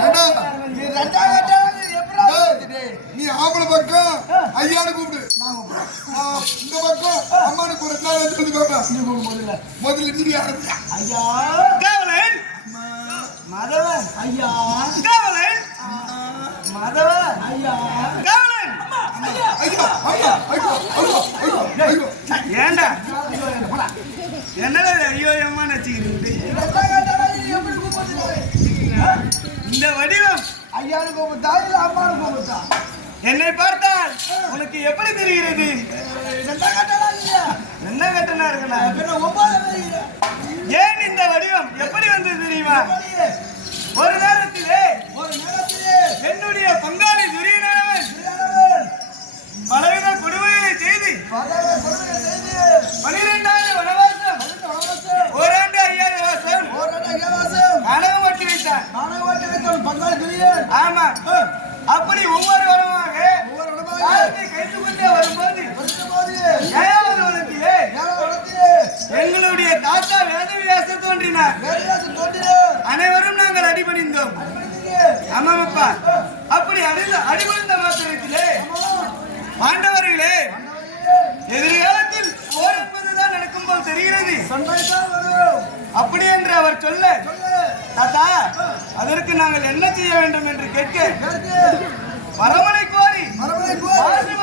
ஏண்டா, நீ ஆம்பளை பக்கம் ஐயானு கூப்பிடு. இந்த பக்கம் அம்மானு கூப்பிடு. முதல்ல. முதல்ல நீ ஆரம்பிச்சா ஐயா காவலன் மதவன் ஐயா. காவலன் மதவன் ஐயா. காவலன் ஏண்டா என்னடா ஐயோ அம்மா நச்சுக்கிறீங்க? இந்த வடிவம் ஐயானு கூப்பிட்டா இல்ல அம்மானு என்னை பார்த்தால் உனக்கு எப்படி தெரிகிறது என்ன கட்டணா இல்லை. ஏன் இந்த வடிவம் எப்படி வந்தது தெரியுமா ஒரு நேரத்திலே ஒரு நேரத்திலே என்னுடைய பங்காளி துரியனவன் பனிரெண்டாயிரம் வனவாசம். ஓராண்டு ஐயாயிரம் வாசம் கனவு ஒட்டி வைத்தார். நாணய ஓட்டை வைத்தவன் பங்காளி துரியன். ஆமா. அப்படி ஒவ்வொரு வருடமாக ஒவ்வொரு காலத்தை கைத்து கொண்டே வரும்போது ஏழாவது இடத்திலே எங்களுடைய தாத்தா வேதவியாசர் தோன்றினார். அனைவரும் நாங்கள் அடிபணிந்தோம். அடிபணிந்தீங்க. ஆமாமப்பா அப்படி அடிந்த அடிபணிந்த மாத்திரத்திலே பாண்டவர்களே எதிர்காலத்தில் போர் என்பதுதான் நடக்கும் போல் தெரிகிறது அப்படி என்று அவர் சொல்ல தாத்தா அதற்கு நாங்கள் என்ன செய்ய வேண்டும் என்று கேட்க மரமனை கோரி மறுபடி கோரி.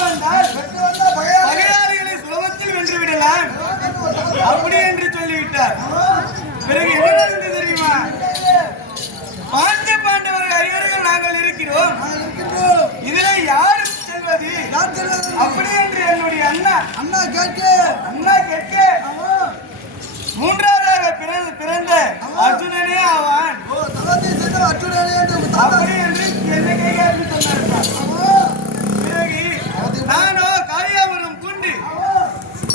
வந்தால் பகையாளிகளை சுலபத்தில் வென்றுவிடலாம் அப்படி என்று சொல்லிவிட்டார் பிறகு என்ன நடந்து தெரியுமா இல்லை. பாண்டவர்கள் ஐவர்கள் நாங்கள் இருக்கிறோம் இதில் இதிலே யார் செல்வது? அப்படி என்று என்னுடைய அண்ணா அண்ணா கேட்கு. அண்ணா கேட்க. மூன்றாவதாக பிறந்த பிறந்த அர்ஜுனனே ஆவான் அச்சுடனே என்று. அப்படி என்று என்னை கைகாட்டி சொன்னார் ஆமா. பிறகு நானோ காரியாபுரம் பூண்டு ஆமா.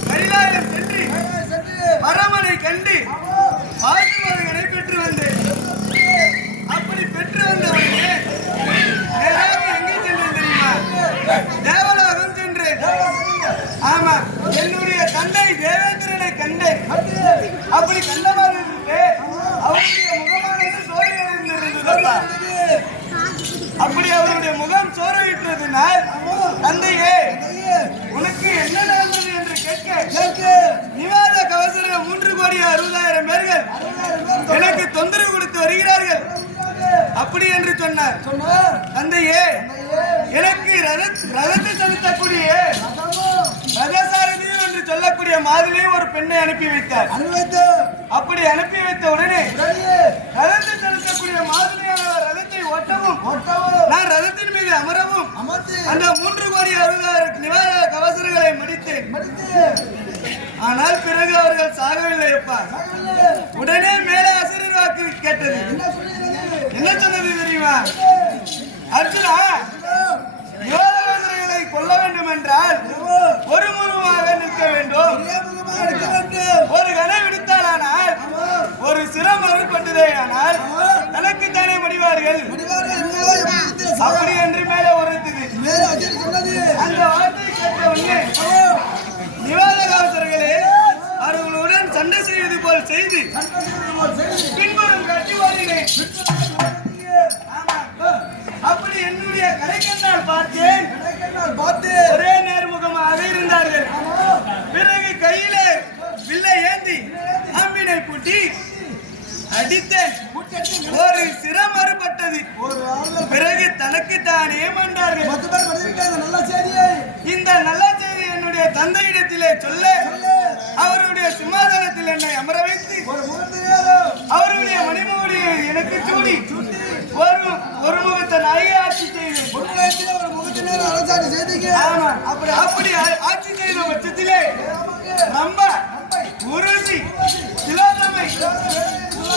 கைலாயம் சென்று கையை சென்று. பரமனை கண்டு ஆமா. வாழ்த்துவர்களை பெற்று வந்தேன் அப்படி பெற்று வந்தவனே நேராக எங்கே சென்றேன் தெரியுமா தேவலோகம் சென்றேன் ஆமா என்னுடைய தந்தை தேவேந்திரனை கண்டேன் கண்டு. அப்படி கண்டமாக இருந்து அவருடைய முகமானது சோறு இருந்ததப்பா அப்படி அவருடைய முகம் சோறு விட்டதினால் தந்தையே கையை. உனக்கு என்ன நடந்தது என்று கேட்க கேட்கு. நிவாத கவசர மூன்று கோடி அறுபதாயிரம் பேர்கள் அறுபதாயிரம் பேர் எனக்கு தொந்தரவு கொடுத்து வருகிறார்கள். அப்படி என்று சொன்னார் சொன்னார். தந்தையே. எனக்கு ரத ரதத்தை செலுத்தக்கூடிய. ரதசாரதி என்று சொல்லக்கூடிய மாதிரியே ஒரு பெண்ணை அனுப்பி வைத்தார். அப்படி அனுப்பி வைத்த உடனே. ரதத்தை செலுத்தக்கூடிய மாதிரியான ரதத்தை ஓட்டவும் ஒட்டவும். நான் ரதத்தின் மீது அமரவும். அந்த மூன்று கோடி அறுபதாயிரம் நிவாரண கவசரங்களை முடித்தேன் மடித்து. ஆனால் பிறகு அவர்கள் சாகவில்லை அப்பா. உடனே மேலே வாக்கு கேட்டது. என்ன சொன்னது தெரியுமா? அர்ஜுனா யோகவர்களை கொல்ல வேண்டும் என்றால் ஒரு முருகமாக நிற்க வேண்டும். ஒரு கணை விடுத்தாலானால் ஒரு சிரம் அருள்பட்டதே ஆனால் தனக்கு தானே முடிவார்கள். அப்படி என்று மேலே உரைத்தது. அந்த வார்த்தை கேட்ட உடனே அவோ. அவர்களுடன் சண்டை செய்வது போல் செய்து கடைக்கண்ணால் பார்த்தேன். கடைக்கண்ணால் பார்த்து ஒரே நேர்முகமாக இருந்தார்கள். பிறகு கையிலே வில்லை ஏந்தி அம்பினை பூட்டி அடித்தேன் ஒரு சிரம் அறுபட்டது. ஒரு பிறகு தனக்கு தானே மண்டார்கள் பத்து பேர் படிச்சிருக்காங்க இந்த நல்ல செய்தி என்னுடைய தந்தையிடத்திலே சொல்ல அவருடைய சிம்மாசனத்தில் என்னை அமர வைத்து ஒரு முகம் அவருடைய மணிமூடியை எனக்கு சூடி ஒரு ஒரு முகத்தை நாயை ஆட்சி செய்து பொருளாதாரத்தில் ஒரு முகத்தினர் அரசாங்க செய்திங்க ஆமா அப்படி அப்படி ஆட்சி செய்த பட்சத்திலே நம்ம உருசி திலோத்தமை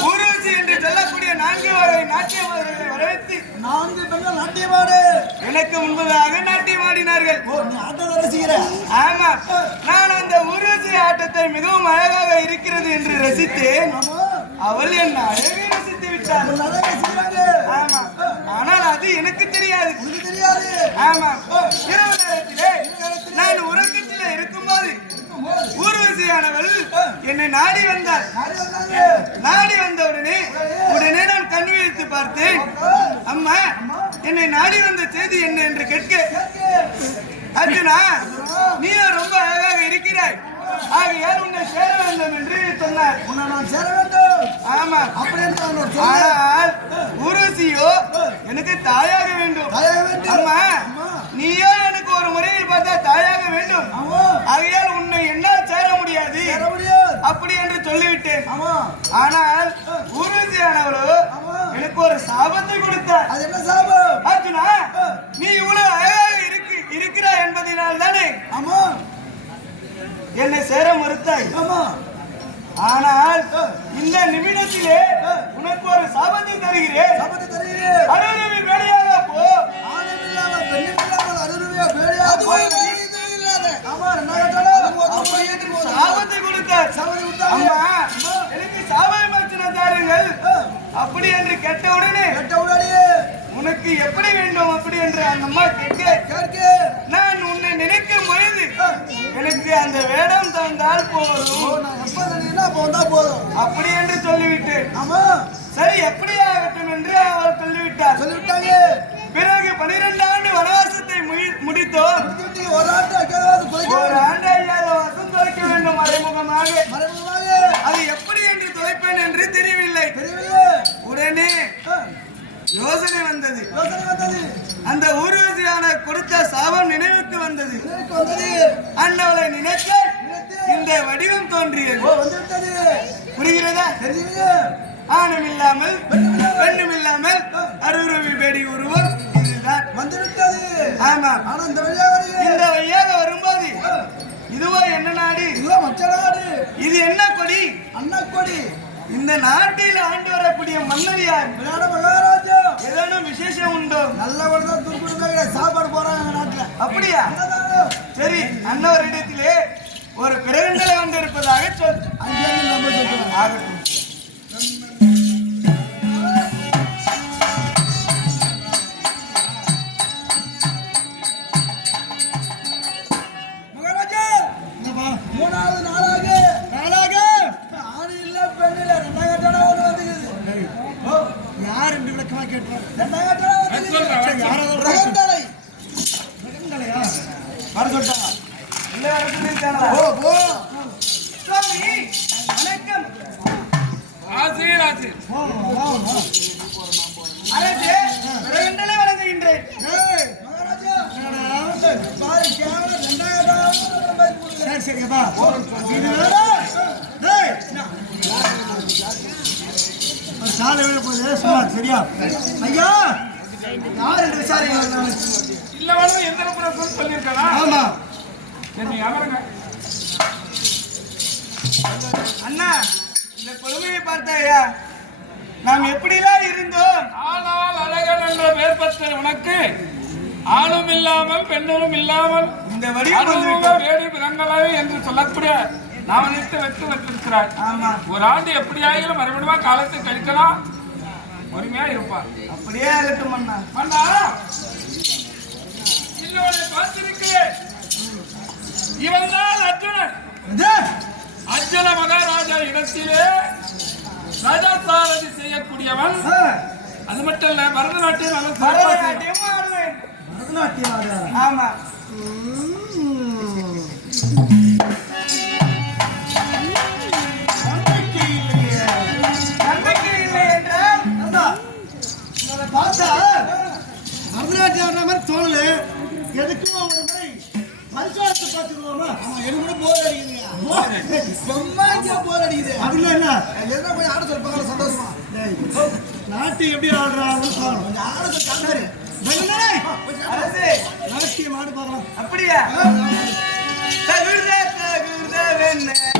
உருசி என்று சொல்லக்கூடிய நான்கு வகை நாட்டியமார்களை வரவேற்று நான்கு பெண்கள் நாட்டியமாடு எனக்கு முன்பதாக நாட்டியம் ஆடினார்கள். ஓ நீ ரசிக்கிற ஆமா நான் அந்த உருசி ஆட்டத்தை மிகவும் அழகாக இருக்கிறது என்று ரசித்தேன். அவள் என் அழகை ரசித்து விட்டாள் நல்லா ரசிக்கிறாங்க ஆமா ஆனால் அது எனக்கு தெரியாது. உனக்கு தெரியாது. ஆமா. இரவு நேரத்திலே நான் உறக்கத்திலே இருக்கும்போது ஊர்வசியானவள் என்னை நாடி வந்தார் நாடி வந்த உடனே உடனே? நான் கண் விழித்து பார்த்தேன். அம்மா என்னை நாடி வந்த செய்தி என்ன என்று கேட்க. அர்ஜுனா நீயும் ரொம்ப அழகாக இருக்கிறாய். ஆகையால் உன்னை சேர வேண்டும் என்று சொன்னார்? உன்னை நான் சேர வேண்டும். ஆமா. அப்படின்னு. ஆனால் ஊர்வசியோ எனக்கு தாயாக வேண்டும். தாயாக வேண்டும். அம்மா. நீயோ எனக்கு ஒரு முறையில் பார்த்தா தாயாக வேண்டும். ஆமா. ஆகையால் உன்னை என்னால் சேர முடியாது. அப்படி என்று சொல்லிவிட்டேன். ஆமா. ஆனால் ஊர்வசியானவளோ ஆமா. எனக்கு ஒரு சாபத்தை கொடுத்தார். அது என்ன சாபம்? அர்ஜுனா என்னை சேர மறுத்தாய். ஆனால் இந்த நிமிடத்திலே உனக்கு ஒரு சாபத்தை தருகிறேன். சாபத்தை தருகிறேன். அருவி வெளியாக போ. ஆணும் இல்லாம பெண்ணும் இல்லாம அருமையா பேடியா ஆமா சாபத்தை கொடுத்தார் சாபத்தை கொடுத்தாங்க. அம்மா எனக்கு சாப விமர்சனம் தாருங்கள். அப்படி என்று கேட்ட உடனே கேட்ட உடனே உனக்கு எப்படி வேண்டும் அப்படி என்று அந்த அம்மா கேட்க. கேட்க நான் உன்னை நினைக்கும் பொழுது எனக்கு அந்த வேடம் தந்தால் போதும். அப்ப வந்தா போதும். அப்படி என்று சொல்லிவிட்டேன். ஆமா. சரி எப்படி ஆகட்டும் என்று அவர் சொல்லிவிட்டார் சொல்லிவிட்டாங்க பிறகு பனிரெண்டு ஆண்டு வனவாசத்தை முடி- முடித்தோம். ஒரு ஆண்டு ஒரு ஆண்டு ஐயாத வருஷம் தொலைக்க வேண்டும் மறைமுகமாக மறைமுகமாக அது எப்படி என்று தொலைப்பேன் என்று தெரியவில்லை தெரியவில்லை உடனே ஆ, யோசனை வந்தது யோசனை வந்தது அந்த ஊர்வசியான கொடுத்த சாபம் நினைவுக்கு வந்தது நினைவுக்கு வந்தது அண்ணவளை நினைக்க இந்த வடிவம் தோன்றியது ஓ வந்து விட்டது புரிகிறதா தெரியுது ஆணும் இல்லாமல் பெண்ணும் இல்லாமல் அருவி பேடி உருவம் இதுதான். வந்து விட்டது ஆமாம் ஆனா இந்த வழியா வருது இந்த வழியாக வரும்போது இதுவோ என்ன நாடு? இல்ல மச்ச நாடு. இது என்ன கொடி? அண்ணா கொடி. இந்த நாட்டில் ஆண்டு வரக்கூடிய மன்னர் யார் மகாராஜா. ஏதேனும் விசேஷம் உண்டோ? நல்லவன் தான் துருக்குடுங்க சாப்பாடு போறாங்க நாட்டுல. அப்படியா? சரி அன்னவரிடத்திலே ஒரு பிறகுண்டலை வந்து இருப்பதாக சொல் அங்கேருந்து நம்ம சொல்றோம் ஆகட்டும். யார் என்று விளக்கமா கேட்டார் ரெண்டாம் கட்டணா வந்துக்குது பிரகந்தலை பிரகந்தலையா வர சொல்லிட்டாங்க இல்லை வர சொல்லியிருக்காங்களா? ஓ போ சுவாமி வணக்கம் ராசி ராசி போ, வா, வா. அரசே பிறகுண்டலை வழங்குகின்றேன் ஏய், மகாராஜா பாரு கேவலம் ரெண்டாம் கட்டணா சரி சரிப்பா இது வேற டேய் சாலை சும்மா சரியா? ஐயா! யார் என்று விசாரிங்க இல்ல வந்து எந்த புறம் சொல்லியிருக்கானா? ஆமா. சரி அமருங்க அண்ணா இந்த கொடுமையை பார்த்தாயா? நாம் எப்படிலாம் இருந்தோம்? ஆனால் அழகன் என்ற பெற்ற உனக்கு ஆணும் இல்லாமல் பெண்ணும் இல்லாமல் இந்த வடிவம் வேடி விலங்களாவே என்று சொல்லக்கூடிய நாம் நினைத்து வைத்து வைத்திருக்கிறாய். ஆமா. ஒரு ஆண்டு எப்படி ஆகிலும் மறுபடியும் காலத்தை கழிக்கலாம். பொறுமையா இருப்பார் அப்படியே ஆகட்டும் அண்ணா. அண்ணா இன்னொரு பார்த்திருக்கிறேன் இவன் தான் அர்ஜுனன் அர்ஜுன மகாராஜா இடத்திலே ராஜாசாரதி செய்யக்கூடியவன். அது மட்டும் இல்ல பரதநாட்டியம். பரதநாட்டியம் ஆடுவேன். பரதநாட்டியம். ஆமா. பரதநாட்டியம் ஆடுற மாதிரி தோணல. எதுக்கும் ஒரு முறை பார்த்துருவோமா எனக்கு கூட போர் அடிக்குதுங்க. சும்மா போர் அடிக்குது. அப்படின்னா என்ன? எதுனா கொஞ்சம் ஆட சொல்லி பார்க்கலாம் சந்தோஷமா? நாட்டு எப்படி ஆடுறாங்கன்னு பார்க்கணும் கொஞ்சம் ஆட சொல்லி நாட்டியம் ஆடு. பார்க்கலாம். அப்படியா? தகுதவென்ன காப்பாயிசு.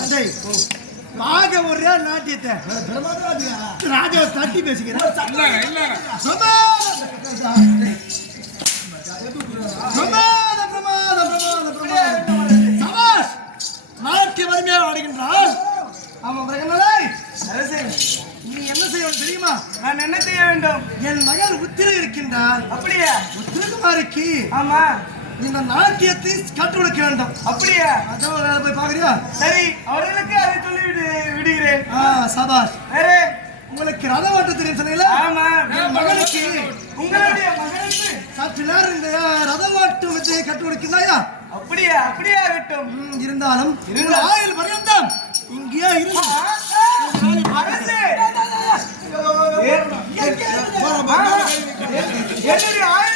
அடே, பாக்க ஒரே நாட்டியத்தை. ராஜாவை தட்டி பேசிக்கிறேன்! நாட்டிய வலிமையாக ஆடுகின்றான் ஆமா பிரகமலை நீ என்ன செய்யணும் தெரியுமா? நான் என்ன செய்ய வேண்டும்? என் மகன் உத்திர இருக்கின்றான் அப்படியா? உத்திரகுமாரிக்கு ஆமா. இந்த நாட்டியத்தை கற்றுக் கொடுக்க வேண்டும் அப்படியா அதான் வேலை போய் பாக்குறியா சரி அவர்களுக்கு அதை சொல்லி விடு விடுகிறேன் ஆ சபாஷ் வேற உங்களுக்கு ரத ஓட்ட தெரியும் சொன்னீங்களா ஆமா என் மகனுக்கு உங்களுடைய மகனுக்கு சற்று நேரம் இந்த ரத ஓட்டம் வித்தையை கற்றுக் கொடுக்கிறாயா அப்படியா அப்படியே ஆகட்டும் ம், இருந்தாலும் இந்த ஆயுள் பர்யந்தம் இங்கேயே இருந்து என்னுடைய ஆயுள்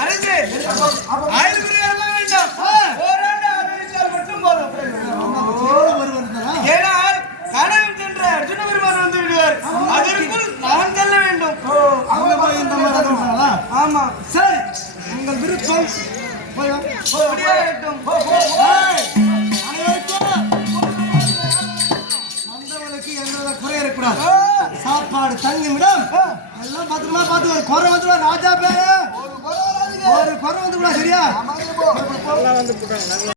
அரசு